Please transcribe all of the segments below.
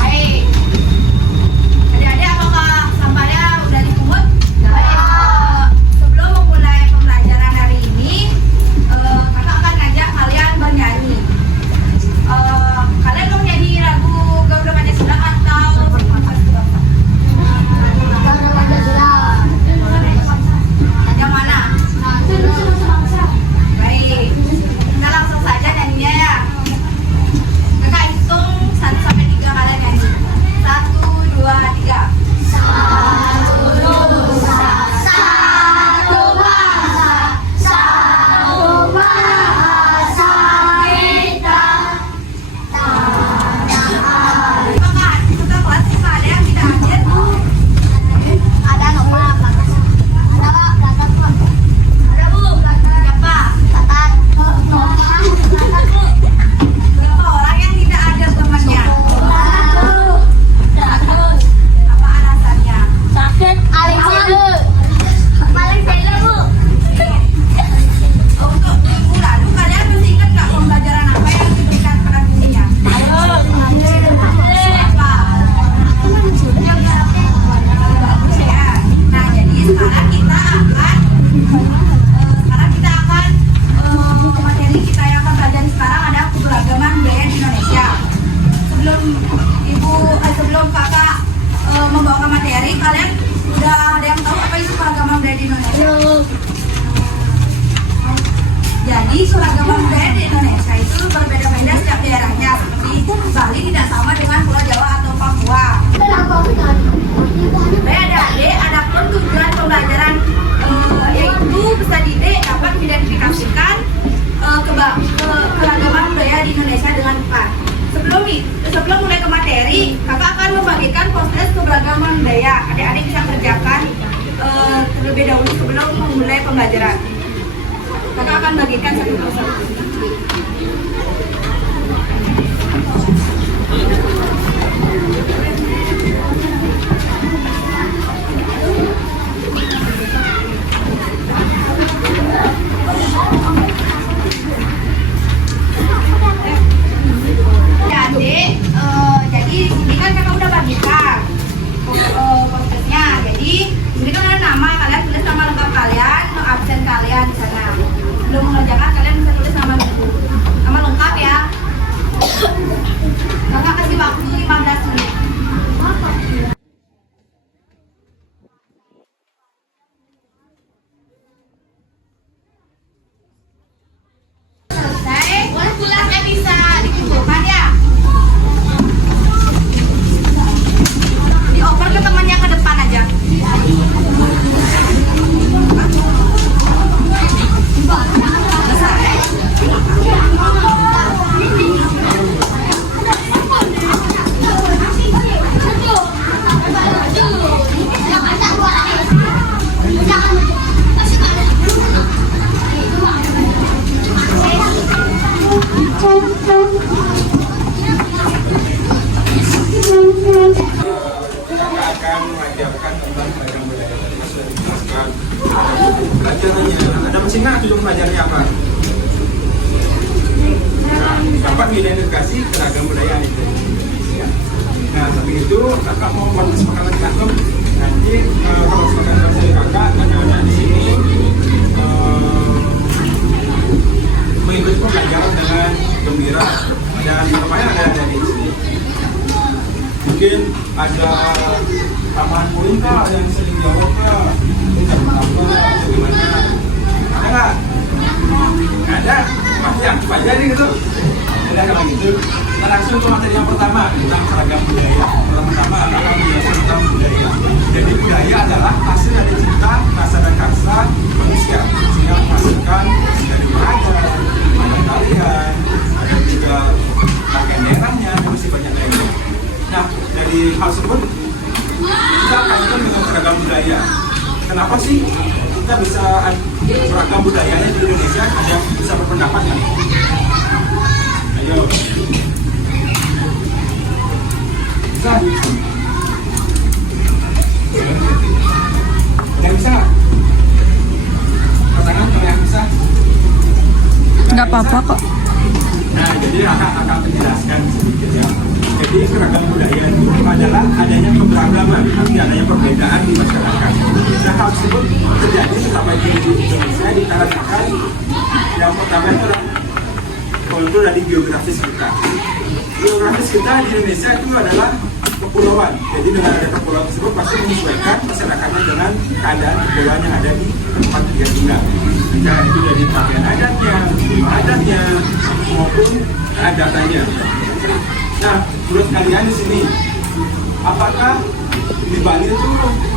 Baik. Adik-adik, apakah sampahnya udah dipungut? Sebelum memulai pembelajaran hari ini, kakak akan ngajak kalian bernyanyi. Kalian mau nyanyi lagu Garuda Pancasila atau yang mana? Baik, kita langsung saja nyanyinya ya. Kakak hitung 1 sampai 3 kalian nyanyi. 1, 2, 3. Apakah peserta kelas kita ada yang tidak hadir? Ada nomor belakang. Ada Kak, belakang Kak. Ada Bu? Siapa? Belakang. Berapa orang yang tidak ada temannya? Apa alasannya? Sakit. Paling selu. Paling selu Bu. Untuk minggu lalu kalian masih ingat nggak pembelajaran apa yang diberikan pada dirinya? Apa? Bagus ya. Nah, jadi sekarang kita akan materi kita yang akan pelajari sekarang ada keberagaman budaya di Indonesia. Sebelum kakak membawakan materi, kalian udah ada yang tahu apa itu keragaman budaya di Indonesia? Jadi keragaman budaya di Indonesia itu berbeda-beda setiap daerahnya. Seperti Bali tidak sama dengan Pulau Jawa atau Papua. Adik-adik, adapun tujuan pembelajaran yaitu bisa dapat mengidentifikasikan keragaman budaya di Indonesia dengan tepat. Sebelum mulai ke materi, kakak akan membagikan proses keberagaman budaya. Adik-adik bisa kerjakan terlebih dahulu sebelum memulai pembelajaran. Kakak akan bagikan satu persatu. Adik, jadi di sini kan kakak udah bagikan prosesnya. Jadi ini kan ada nama, kalian tulis nama lengkap kalian, absen kalian di sana. Belum mengerjakan kalian bisa tulis nama lengkap ya. Kakak kasih waktu 15 menit. Selesai, tulisnya bisa dikumpulkan ya. Dioper ke temannya ke depan aja. Akan mengajarkan tentang beragam budaya pelajarannya. Ada masih nggak tujuan belajarnya apa? Nah, dapat mengidentifikasi keragam budaya itu. Nah, tapi itu kakak mau buat kesepakatan kakak. Nanti kalau kesepakatan dari kakak, anak-anak di sini mengikuti pembelajaran dengan gembira dan lumayan ada di sini. Mungkin ada tambahan poin kah yang bisa dijawab kah? Apa bagaimana? Ada nggak? Ada. Pasti aktif aja nih gitu. Udah kalau gitu, kita langsung ke materi yang pertama tentang keragam budaya. Pertama adalah menjelaskan tentang budaya. Jadi budaya adalah hasil dari cipta, rasa dan karsa manusia. Sehingga menghasilkan dari beragam, ada tarian, ada juga pakaian daerahnya, dan masih banyak lainnya. Nah, dari hal tersebut kita kaitkan dengan keragam budaya. Kenapa sih kita bisa beragam budayanya di Indonesia? Ada yang bisa berpendapat nggak? Ayo. Bisa? Ada yang bisa nggak? kok. Nah, jadi akan menjelaskan sedikit ya. Jadi keragaman budaya itu adalah adanya keberagaman, artinya adanya perbedaan di masyarakat. Nah, hal tersebut terjadi sampai di Indonesia dikarenakan yang pertama itu dari geografis kita. Geografis kita di Indonesia itu adalah kepulauan. Jadi dengan ada kepulauan tersebut pasti menyesuaikan masyarakatnya dengan keadaan kepulauan yang ada di tempat dia tinggal. Cara itu dari pakaian adatnya, rumah adatnya, maupun keadatannya. Nah, menurut kalian di sini, apakah di Bali itu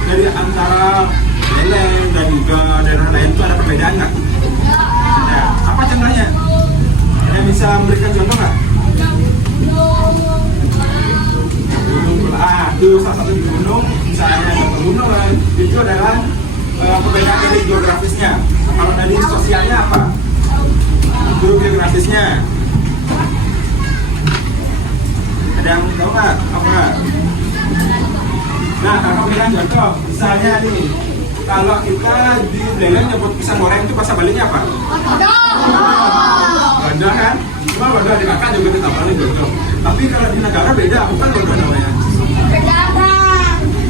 dari antara Leleng dan juga daerah lain itu ada perbedaan nggak? Nah, apa contohnya? Ada bisa memberikan contoh nggak? Itu salah satu di gunung, misalnya ada pegunungan, itu adalah perbedaan dari geografisnya. Kalau dari sosialnya apa? Itu geografisnya. Ada yang tahu nggak? Apa? Nah, kakak bilang contoh, misalnya nih, kalau kita di Beleng nyebut pisang goreng itu bahasa Balinya apa? Bodoh kan? Cuma bodoh di kakak juga kita balik bodoh. Tapi kalau di negara beda, bukan bodoh namanya.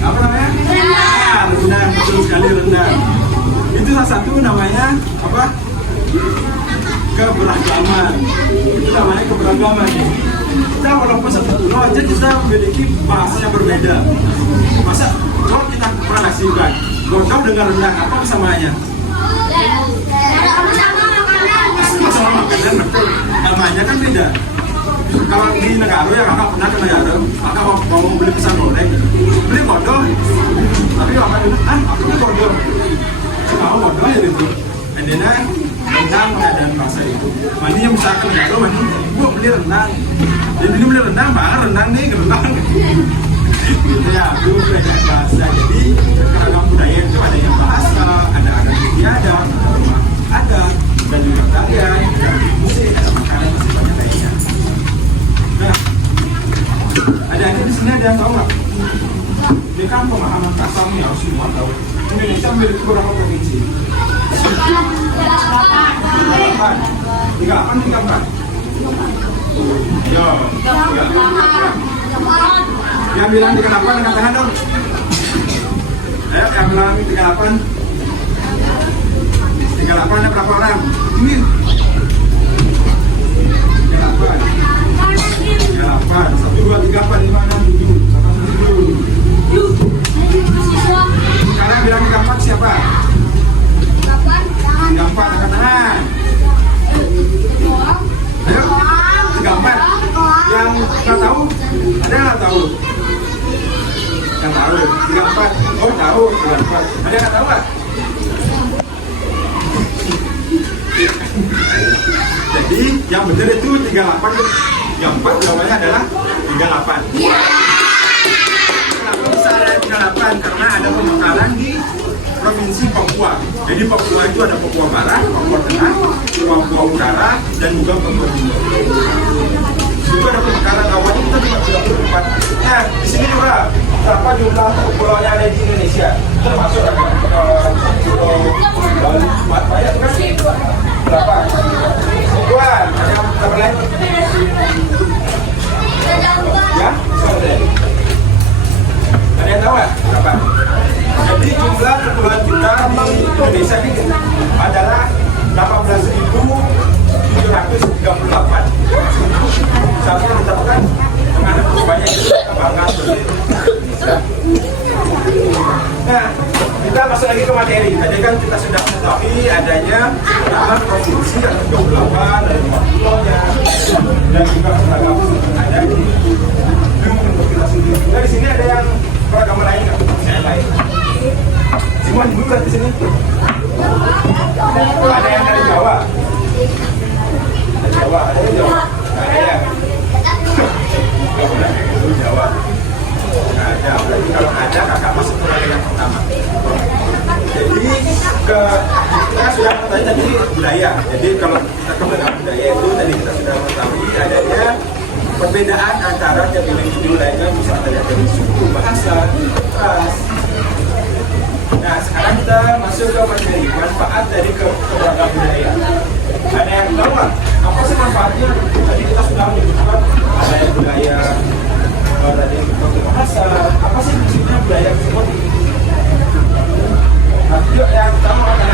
Apa namanya? Rendang. Rendang, betul sekali rendang. Itu salah satu namanya apa? Keberagaman. Itu namanya keberagaman. Kita walaupun satu pulau aja kita memiliki bahasa yang berbeda. Masa kalau kita pernah nasikan, bodoh dengan rendang apa kesamanya? Sama makanan betul. Namanya kan beda. Kalau di negara ya kakak pernah ke negara, kakak mau beli pisang goreng, beli bodoh. Tapi kakak bilang, aku beli bodoh. Kamu bodoh ya gitu. Adanya rendang dan bahasa itu. Mani yang misalkan negara, mani gua beli rendang. Jadi ini beli rendang, bang rendang nih rendang. Gitu ya, itu banyak bahasa. Jadi keragaman budaya itu ada yang bahasa, ada adat istiadat, ada dan juga tarian, ada musik, ada makanan masih banyak lainnya. Nah, ada di sini ada yang tahu nggak? Ini kan pemahaman kasar nih harus semua tahu. Indonesia memiliki beberapa provinsi. 38, 34. Yo, 38. Yang bilang 38 dengan tangan dong. Ayo, yang bilang 38. 38 ada berapa orang? Ini 38. 1, 2, 3, 4, 5, 6, 7. Sampai 7. Sekarang bilang 34 siapa? 34 angkat tangan. Ayo, 34. Yang nggak tahu? Ada nggak tahu? Yang tahu? 34. Oh tahu 34. Ada nggak tahu nggak? Jadi yang benar itu 38. Yang 4 jawabannya adalah 38. Kenapa bisa ada 38? Karena ada pemekaran di Provinsi Papua. Jadi Papua itu ada Papua Barat, Papua Tengah, Papua Utara, dan juga Papua Timur. Itu ada pemekaran awalnya kita juga 34. Nah, di sini juga berapa jumlah pulau yang ada di Indonesia? Termasuk pulau Bali, Sumatera, kan? Berapa? Tuan, ada yang berapa lain? Ya, ada yang tahu nggak berapa? Jadi jumlah kepulauan kita di Indonesia ini adalah 18.738. Satu yang ditetapkan dengan banyak kebanggaan Indonesia. Nah, kita masuk lagi ke materi. Tadi kan kita sudah mengetahui adanya nama provinsi yang 28 dari pulaunya dan juga keragaman ada di untuk kita sendiri. Nah, di sini ada yang keragaman lain nggak? Saya lain. Semua juga di sini. Ada yang dari Jawa. Jawa, ada yang Jawa. Ada ya. Jawa. Ada. Berarti kalau ada kakak masuk ke yang pertama. Jadi kita sudah mengetahui tadi budaya. Jadi kalau kita ke budaya itu tadi kita sudah mengetahui adanya perbedaan antara jadinya lainnya misalnya dari suku, bahasa, ras. Nah, sekarang kita masuk ke materi manfaat dari keberagaman budaya. Ada yang tahu nggak apa sih manfaatnya? Tadi kita sudah menyebutkan ada yang budaya, tadi kita bahasa. Apa sih maksudnya budaya tersebut? Yuk yang tahu apa?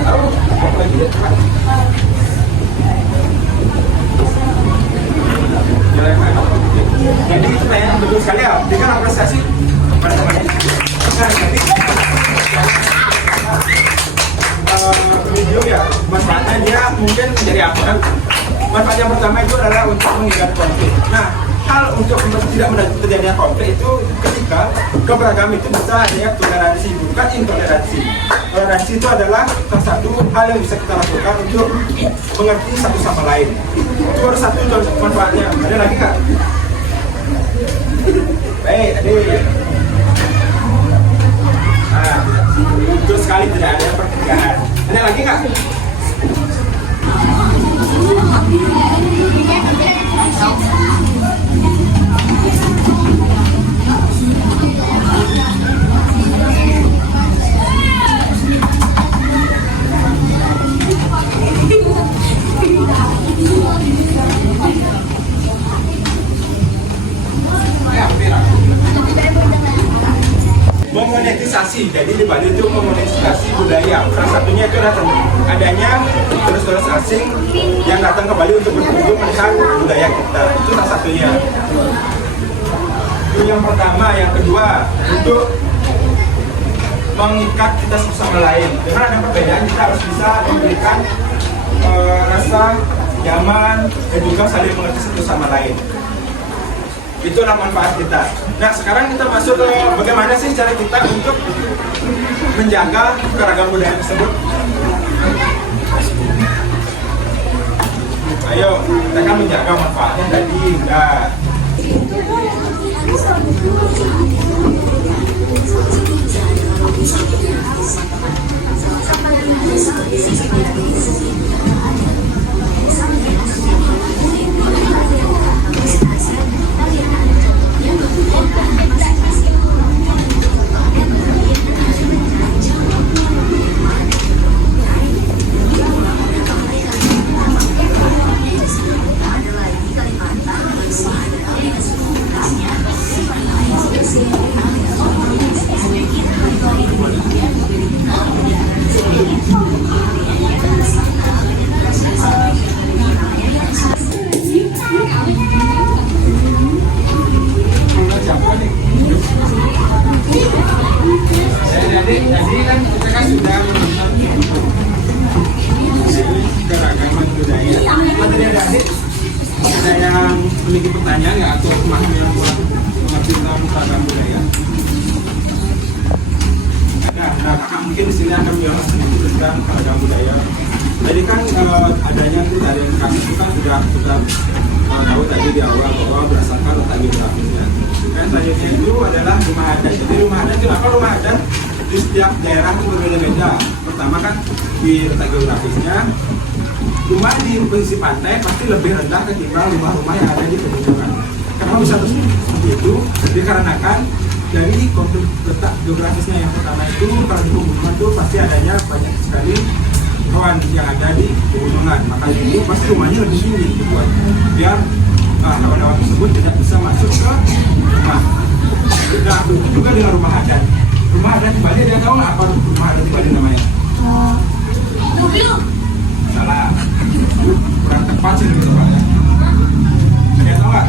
Tahu apa lagi? Jadi itu ya, betul sekali ya, berikan apresiasi pada temannya. Nah, jadi video ya, manfaatnya dia mungkin menjadi apa kan? Manfaat yang pertama itu adalah untuk menghindari konflik. Nah, hal untuk tidak terjadinya konflik itu ketika keberagaman itu bisa adanya toleransi, bukan intoleransi. Toleransi itu adalah salah satu hal yang bisa kita lakukan untuk mengerti satu sama lain. Itu baru satu contoh manfaatnya. Ada lagi nggak? Baik, adik. Nah, betul sekali tidak ada pertikaian. Ada lagi nggak? Memonetisasi, jadi di Bali itu memonetisasi budaya. Salah satunya itu adanya turis-turis asing yang datang ke Bali untuk berkunjung melihat budaya kita. Itu salah satunya. Itu yang pertama. Yang kedua, untuk mengikat kita satu sama lain. Dengan ada perbedaan, kita harus bisa memberikan rasa nyaman dan juga saling mengerti satu sama lain. Itulah manfaat kita. Nah, sekarang kita masuk ke bagaimana sih cara kita untuk menjaga keragaman budaya tersebut. Ayo, kita akan menjaga manfaatnya tadi. Nah, jadi kan kita kan sudah keragaman budaya. Dari adik ada yang memiliki pertanyaan nggak atau pemahaman yang kurang mengerti tentang keragaman budaya? Nah, kakak mungkin di sini akan menjelaskan sedikit tentang keragaman budaya. Jadi kan adanya itu dari kasus itu kan sudah tahu tadi di awal bahwa berdasarkan letak geografisnya. Dan selanjutnya itu adalah rumah adat. Jadi rumah adat kenapa rumah adat di setiap daerah itu berbeda-beda. Pertama kan di letak geografisnya, rumah di pesisir pantai pasti lebih rendah ketimbang rumah-rumah yang ada di pegunungan. Kenapa bisa seperti itu? Dikarenakan dari kontur letak geografisnya yang pertama itu, kalau di pegunungan itu pasti adanya banyak sekali hewan yang ada di pegunungan. Makanya itu pasti rumahnya lebih tinggi dibuat biar hewan-hewan tersebut tidak bisa masuk ke rumah. Nah, itu juga dengan rumah adat. Rumah adat di Bali, ada yang tahu nggak apa rumah adat di Bali namanya? Salah, kurang tepat sih lebih tepatnya. Ada yang tahu nggak?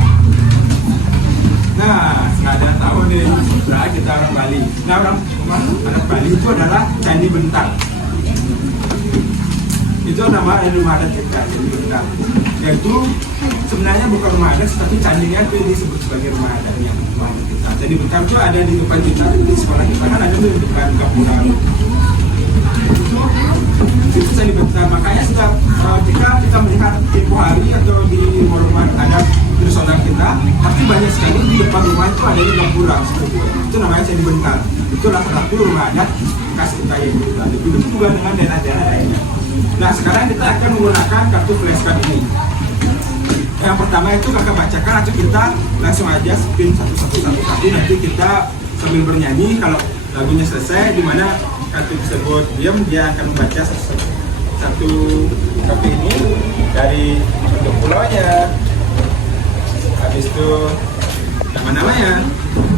Nah, nggak ada yang tahu nih. Nah, kita orang Bali. Nah, anak Bali itu adalah Candi Bentang. Itu nama rumah adat kita, Candi Bentang. Yaitu sebenarnya bukan rumah adat, tapi candinya itu disebut sebagai rumah adatnya. Candi Bentang itu ada di depan kita, di sekolah kita kan ada di depan Gapura. Itu Candi Bentang. Makanya setiap kita melihat tempo hari atau di rumah adat di saudara kita, pasti banyak sekali di depan rumah itu ada di Gapura. Itu namanya Candi Bentang. Itu salah satu rumah adat khas kita yang kita. Begitu juga dengan daerah-daerah lainnya. Nah, sekarang kita akan menggunakan kartu flashcard ini. Yang pertama itu kakak bacakan atau kita langsung aja spin satu. Nanti kita sambil bernyanyi. Kalau lagunya selesai, di mana kartu tersebut diam, dia akan membaca satu kartu ini dari bentuk pulaunya. Habis itu nama-namanya.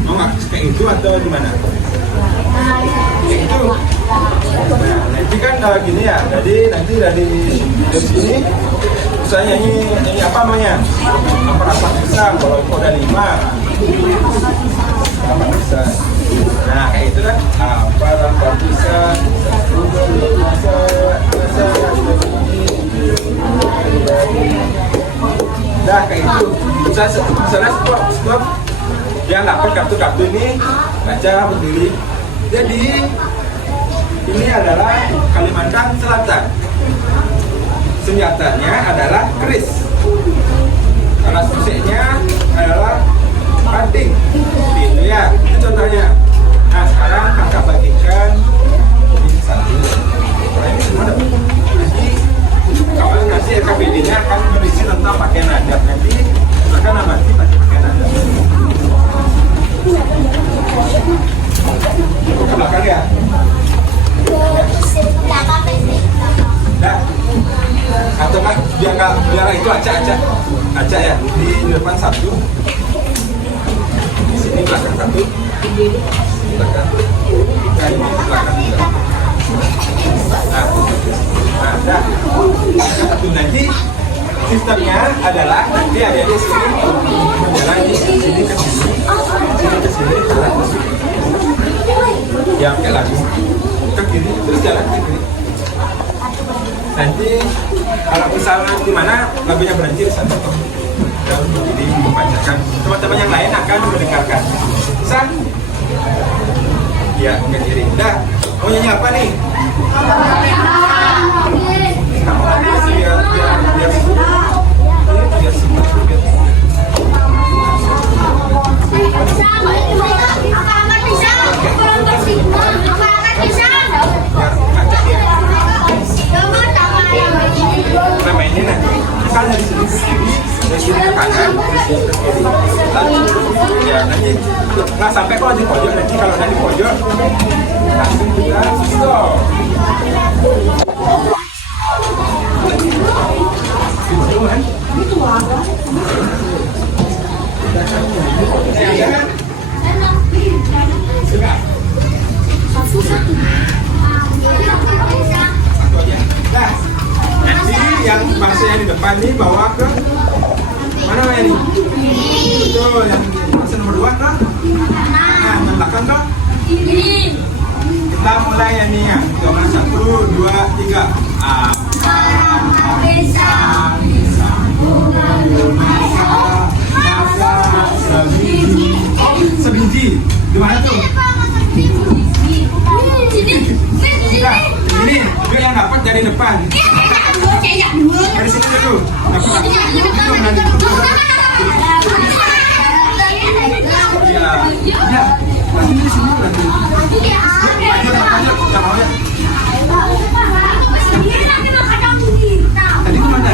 Mau nggak kayak itu atau gimana? Kayak itu. Nah, nanti kan gini ya. Jadi nanti dari sini saya nyanyi apa namanya? Apa bisa kalau udah 5. Apa bisa? Nah, kayak itu kan. Apa bisa? Nah, kayak itu. Misalnya stop. Dia dapat kartu-kartu ini, baca berdiri. Jadi ini adalah Kalimantan Selatan. Senjatanya adalah keris. Alat musiknya adalah banting. Itu ya, itu contohnya. Nah, sekarang kakak bagikan ini satu. Nah, ini semua dapat. Nanti kawan kasih RKPD-nya akan berisi tentang pakaian adat. Nanti silakan amati pakaian adat. Ke belakang ya. Nah, atau kan biar itu acak ya di depan satu, di sini belakang satu, belakang, nah ini belakang juga. Nah, satu nanti sistemnya adalah nanti ada di sini jalan di sini ke sini, yang kayak lagu ke kiri terus jalan ke kiri. Nanti kalau misalnya di mana lagunya berhenti di sana, jadi membacakan, teman-teman yang lain akan mendengarkan. Bisa? Ya, ke kiri. Udah, mau nyanyi apa nih? Mainnya nanti kita dari sini ke kiri, dari sini ke kanan, dari sini ke kiri. Ya nanti nggak sampai kok di pojok, nanti kalau di pojok langsung kita stop. Nah, nanti yang bangsa yang di depan nih bawa ke mana ya nih? Betul, yang bangsa nomor 2 kan? Nah, yang belakang kan? Kita mulai ya nih ya. Coba 1, 2, 3. Sebiji. Di mana tuh? Nah, ini juga yang dapat dari depan. Dari sini dulu. Ya. Masih di sini lagi. Tadi kemana?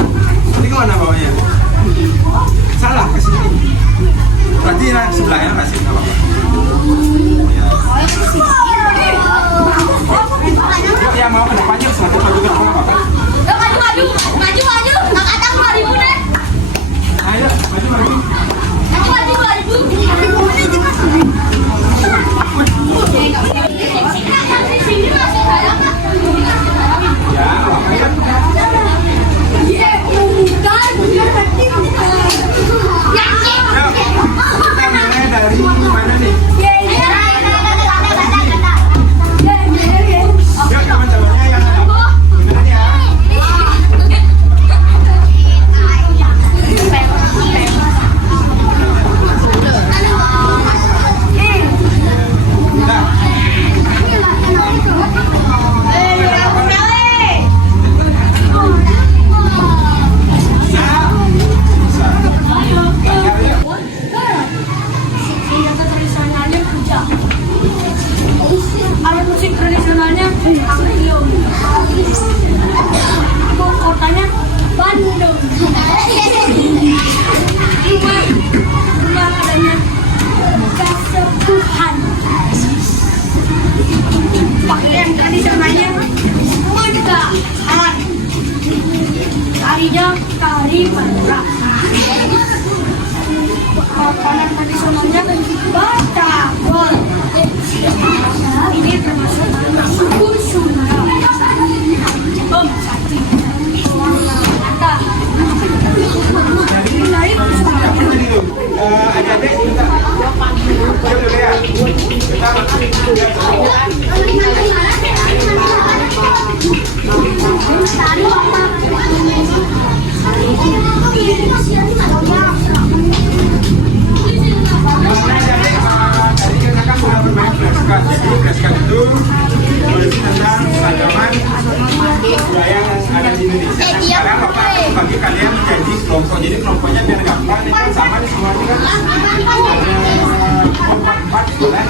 Empat boleh.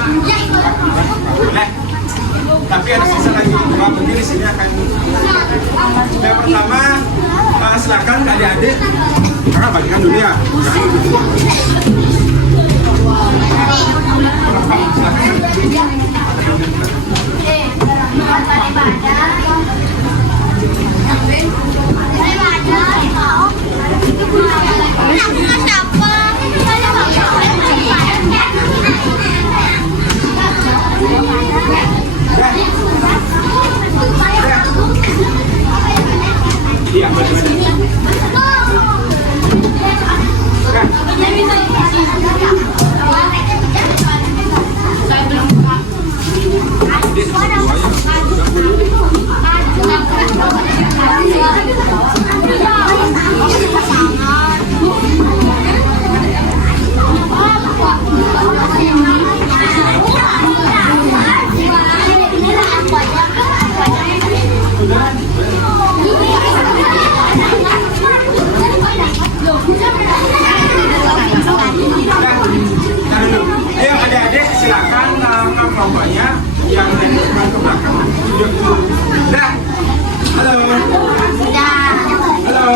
Boleh. Tapi ada sisa lagi dua, mungkin di sini akan. Yang pertama, silakan adik-adik, kakak bagikan dulu ya. Iya, ayo adik-adik silakan kelompoknya yang dari depan ke belakang duduk dulu. Dah. Halo. Halo.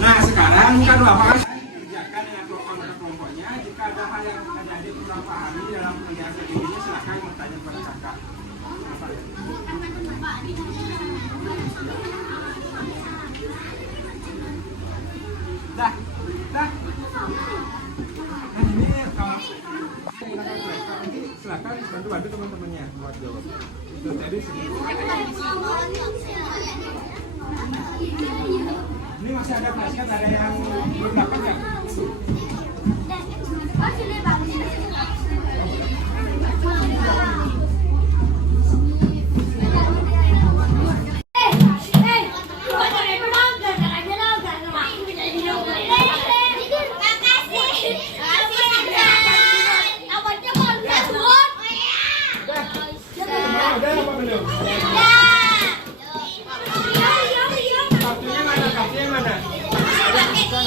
Nah sekarang kan Bapak kerjakan dengan kelompoknya. Jika ada hal yang adik-adik kurang pahami dalam pengerjaan ini, silakan bertanya kepada kakak. Dah. Nah ini silakan bantu teman-temannya buat jawab. Terus tadi sini. Ini masih ada flashcard, ada yang belum dapat nggak? Kartunya mana? Ada bisa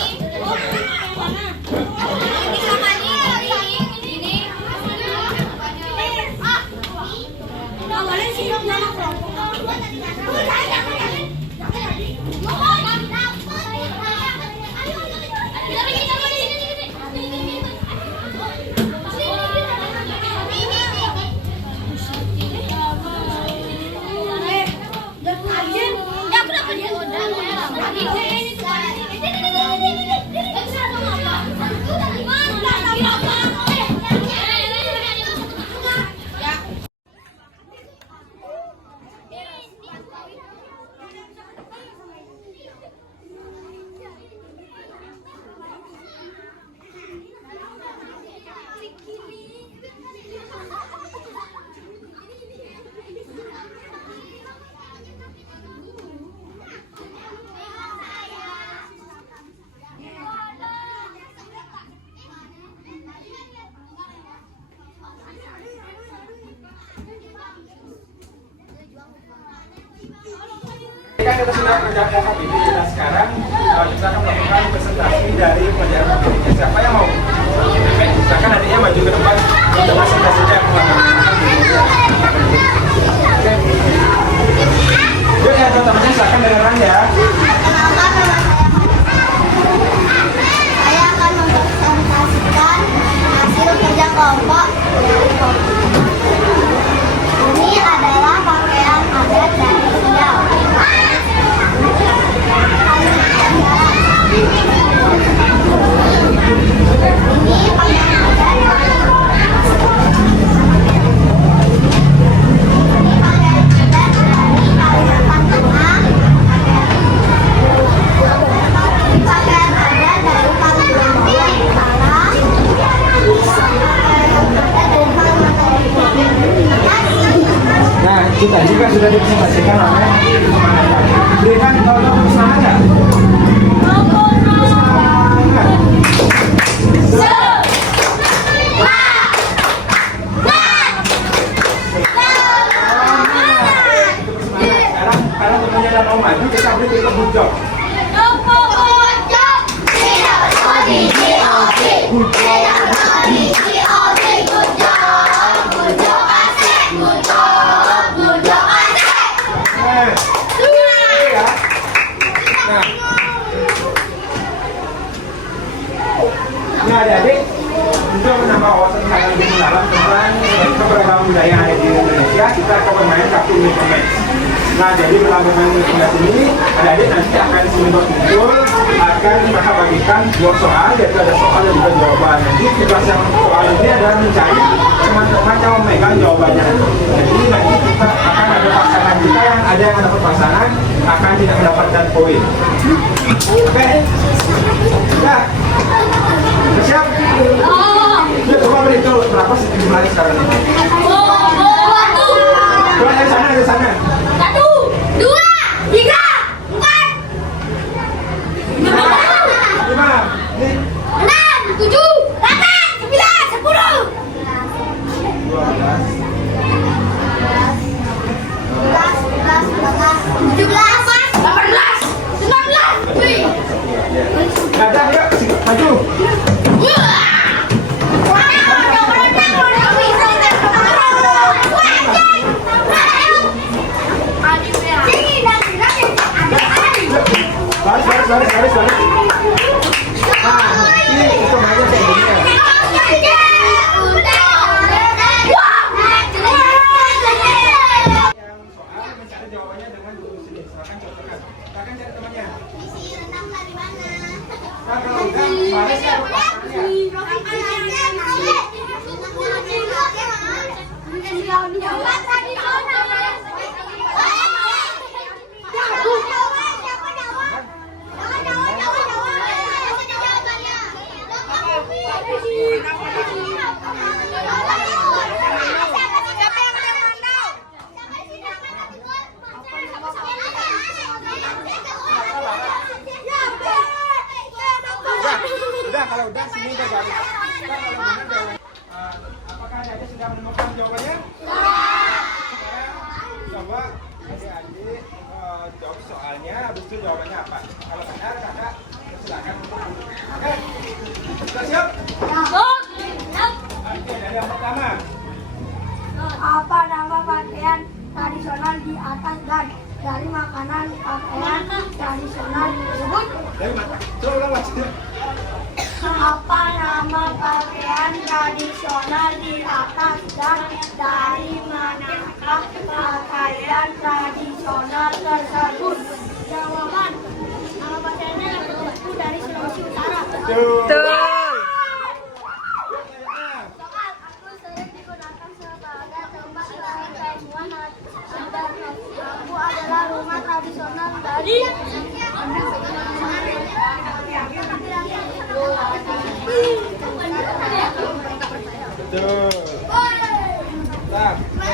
Kan kita sudah kerjakan hari ini dan sekarang kita akan melakukan presentasi dari pelajaran materinya. Siapa yang mau? Oke, silakan adiknya maju ke depan untuk presentasinya. Yuk ya teman-teman, silakan dengarkan ya. Saya akan mempresentasikan hasil kerja kelompok. Ini adalah pakaian adat dari Riau. Ini pakaian adat dari Kalimantan Tengah. Nah, adik-adik, untuk menambah wawasan kalian lebih mendalam tentang keberagaman budaya yang ada di Indonesia, kita akan bermain kartu Mikomex. Nah, jadi melalui bermain Mikomex ini, adik-adik nanti akan sini berkumpul, akan mereka bagikan 2 soal, yaitu ada soal dan juga jawaban. Nanti tugas yang soal ini adalah mencari teman-teman yang memegang jawabannya. Jadi nanti kita akan ada pasangan kita yang dapat pasangan akan tidak mendapatkan poin. Oke? Nah, siap? Ya, coba beritahu berapa sih jumlahnya sekarang ini? Coba dari sana, dari sana. 1, 2, 3, 4, 5, 6, 7, 8, 9, 10, 12, 17, 18, 19, wih. Dadah, yuk, maju. Baris. Nah, nanti itu aja kayak gini ya. Yang soal mencari jawabannya dengan duduk sini. Silakan contohkan. Silakan cari temannya. Nah, kalau udah, baris ya, pasangannya. Udah, kalau udah sini udah garis. Nah, kalau benar jawabannya. Apakah adik sudah menemukan jawabannya? Sekarang coba adik-adik jawab soalnya, habis itu jawabannya apa? Kalau benar, kakak silakan untuk duduk. Oke, sudah siap? Oke, dari yang pertama. Apa nama pakaian tradisional di atas dan dari makanan pakaian tradisional tersebut? Dari mana? Coba ulang maksudnya. Apa nama pakaian tradisional di atas dan dari manakah pakaian tradisional tersebut? Jawaban, nama pakaiannya itu dari Sulawesi Utara. Tuh. Soal, aku sering digunakan sebagai tempat pertemuan dan aku adalah rumah tradisional dari Betul. Nah, betul.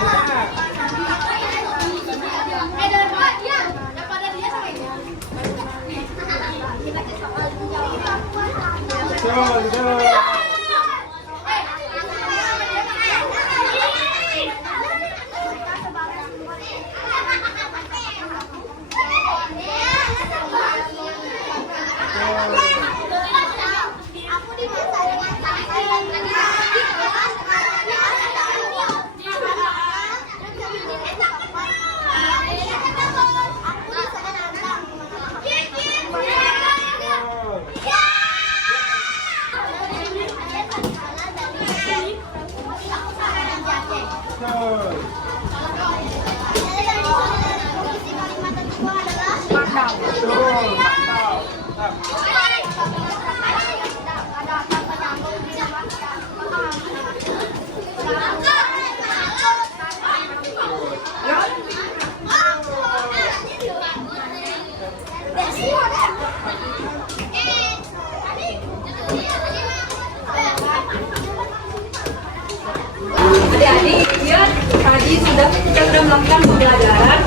Adik-adik, lihat tadi kita sudah melakukan pembelajaran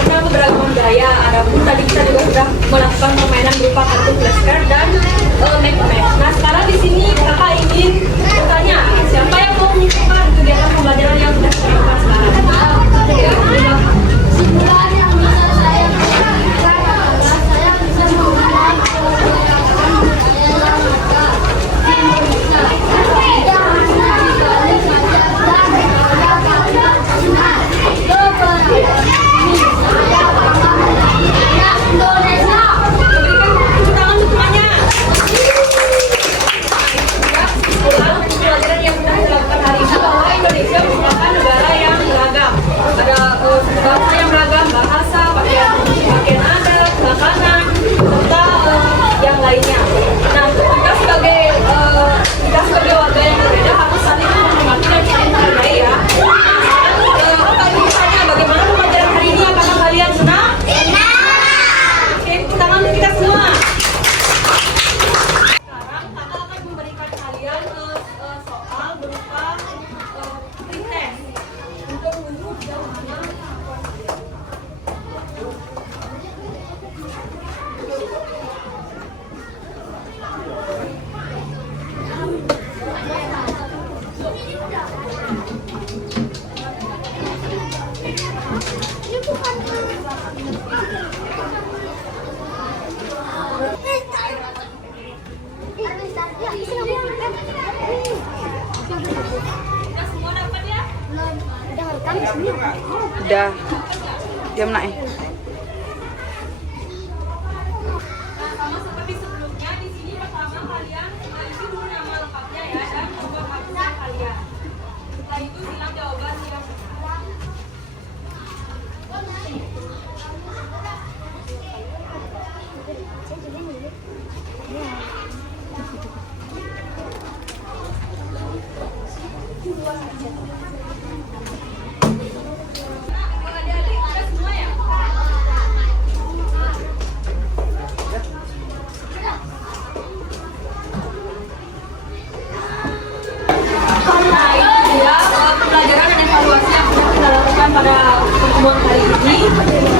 tentang keberagaman budaya. Adapun tadi kita juga sudah melakukan permainan berupa kartu flashcard dan Mikomex. Nah, sekarang di sini kakak ingin bertanya, siapa yang mau menyukai kegiatan pembelajaran yang sudah kita lakukan sekarang? udah. Diam nak. Sama seperti sebelumnya, di sini pertama kalian isi dulu nama lengkapnya ya dan nomor hapusnya kalian. Setelah itu silang jawaban yang benar. Adik-adik udah semua ya? Nah, itu dia pembelajaran dan evaluasi yang sudah kita lakukan pada pertemuan kali ini.